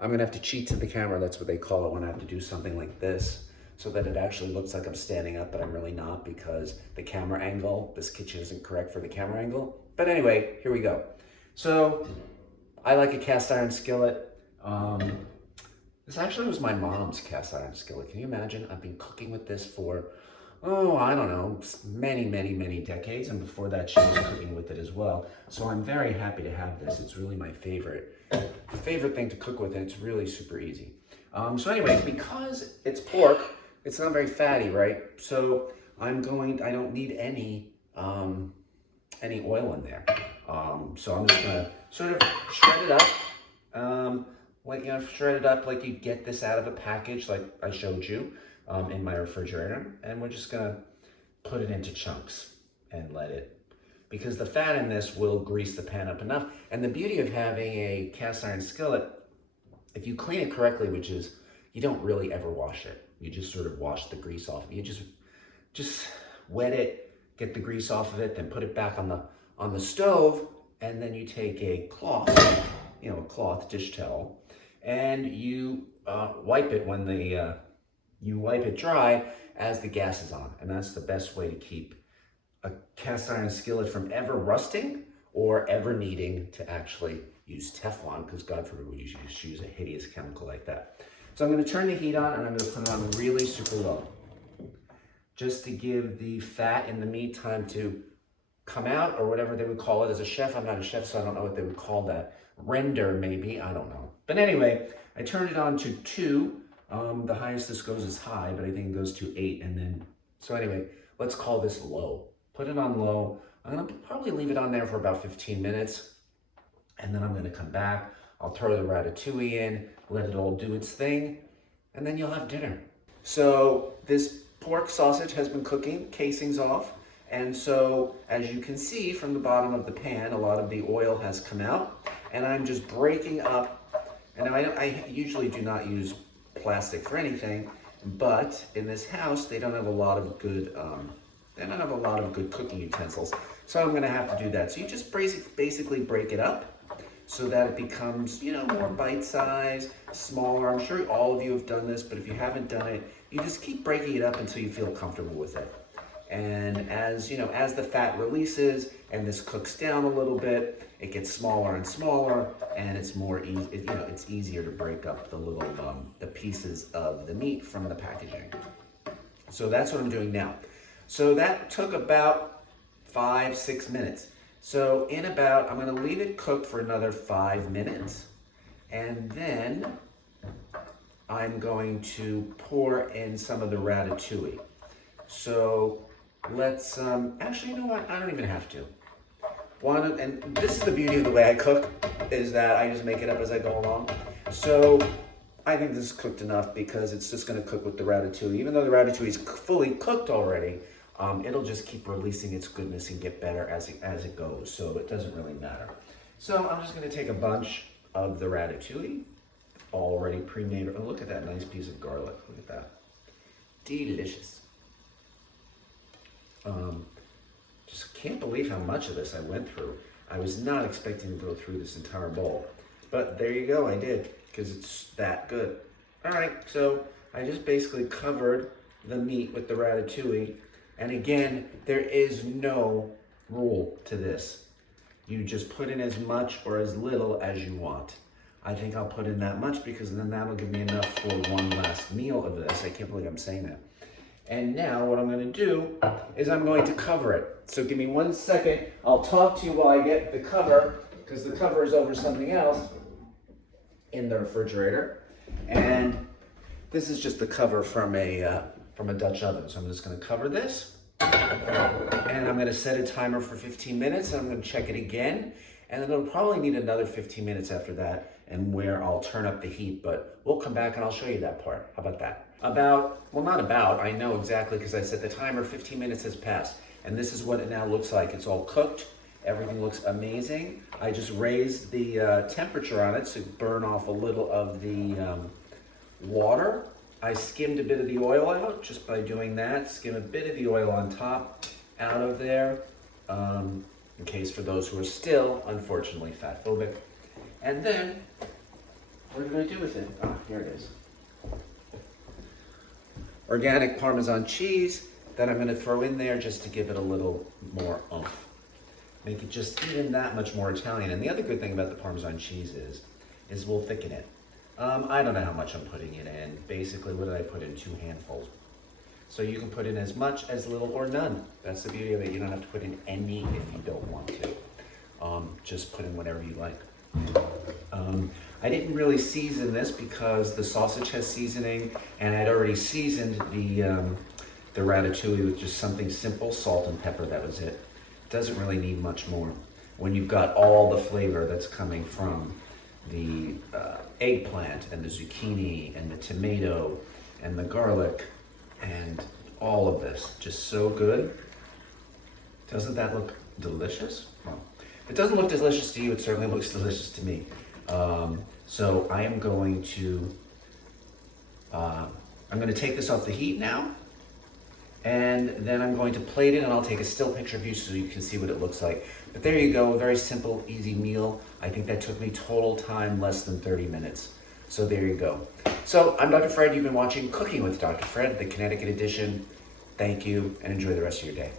I'm gonna have to cheat to the camera. That's what they call it when I have to do something like this, so that it actually looks like I'm standing up, but I'm really not because the camera angle, this kitchen isn't correct for the camera angle. But anyway, here we go. So I like a cast iron skillet. This actually was my mom's cast iron skillet. Can you imagine? I've been cooking with this for, oh, I don't know, many decades. And before that, she was cooking with it as well. So I'm very happy to have this. It's really my favorite thing to cook with, and it's really super easy. So anyway, because it's pork, it's not very fatty, right? So I don't need any oil in there. So I'm just gonna sort of shred it up. Shred it up like you'd get this out of a package, like I showed you in my refrigerator. And we're just gonna put it into chunks and because the fat in this will grease the pan up enough. And the beauty of having a cast iron skillet, if you clean it correctly, which is, you don't really ever wash it. You just sort of wash the grease off. You just wet it, get the grease off of it, then put it back on the stove, and then you take a cloth, a cloth dish towel, and you wipe it you wipe it dry as the gas is on. And that's the best way to keep a cast iron skillet from ever rusting or ever needing to actually use Teflon, because God forbid we just use a hideous chemical like that. So I'm going to turn the heat on, and I'm going to put it on really super low, just to give the fat in the meat time to come out, or whatever they would call it. As a chef, I'm not a chef, so I don't know what they would call that. Render, maybe, I don't know. But anyway, I turned it on to 2. The highest this goes is high, but I think it goes to 8. And then, so anyway, let's call this low. Put it on low. I'm gonna probably leave it on there for about 15 minutes. And then I'm gonna come back. I'll throw the ratatouille in, let it all do its thing, and then you'll have dinner. So this pork sausage has been cooking, casing's off. And so, as you can see from the bottom of the pan, a lot of the oil has come out, and I'm just breaking up. And I usually do not use plastic for anything, but in this house, they don't have a lot of good, cooking utensils. So I'm gonna have to do that. So you just basically break it up so that it becomes, more bite-sized, smaller. I'm sure all of you have done this, but if you haven't done it, you just keep breaking it up until you feel comfortable with it. And as the fat releases and this cooks down a little bit, it gets smaller and smaller, and it's more easy. It's easier to break up the pieces of the meat from the packaging. So that's what I'm doing now. So that took about 5-6 minutes. So I'm going to leave it cook for another 5 minutes, and then I'm going to pour in some of the ratatouille. So let's, actually, you know what? I don't even have to. And this is the beauty of the way I cook, is that I just make it up as I go along. So I think this is cooked enough, because it's just gonna cook with the ratatouille. Even though the ratatouille is fully cooked already, it'll just keep releasing its goodness and get better as it goes. So it doesn't really matter. So I'm just gonna take a bunch of the ratatouille, already pre-made. Oh, look at that nice piece of garlic. Look at that. Delicious. Just can't believe how much of this I went through. I was not expecting to go through this entire bowl, but there you go, I did, because it's that good. All right, so I just basically covered the meat with the ratatouille, and again, there is no rule to this. You just put in as much or as little as you want. I think I'll put in that much, because then that'll give me enough for one last meal of this. I can't believe I'm saying that. And now what I'm going to do is I'm going to cover it. So give me 1 second. I'll talk to you while I get the cover, because the cover is over something else in the refrigerator. And this is just the cover from a Dutch oven. So I'm just going to cover this, and I'm going to set a timer for 15 minutes. And I'm going to check it again, and then it'll probably need another 15 minutes after that, and where I'll turn up the heat. But we'll come back and I'll show you that part. How about that? I know exactly, because I set the timer. 15 minutes has passed, and this is what it now looks like. It's all cooked. Everything looks amazing. I just raised the temperature on it to burn off a little of the water. I skimmed a bit of the oil out just by doing that. Skim a bit of the oil on top out of there, in case for those who are still, unfortunately, fat phobic. And then What did I do with it? Ah, here it is. Organic Parmesan cheese that I'm going to throw in there just to give it a little more oomph. Make it just even that much more Italian. And the other good thing about the Parmesan cheese is we'll thicken it. I don't know how much I'm putting it in. Basically, what did I put in? 2 handfuls. So you can put in as much, as little, or none. That's the beauty of it. You don't have to put in any if you don't want to. Just put in whatever you like. I didn't really season this because the sausage has seasoning, and I'd already seasoned the ratatouille with just something simple, salt and pepper. That was it. Doesn't really need much more. When you've got all the flavor that's coming from the eggplant and the zucchini and the tomato and the garlic and all of this, just so good. Doesn't that look delicious? Well, if it doesn't look delicious to you, it certainly looks delicious to me. So I am going to take this off the heat now, and then I'm going to plate it, and I'll take a still picture of you so you can see what it looks like. But there you go, a very simple, easy meal. I think that took me total time less than 30 minutes. So there you go. So I'm Dr. Fred. You've been watching Cooking with Dr. Fred, the Connecticut edition. Thank you, and enjoy the rest of your day.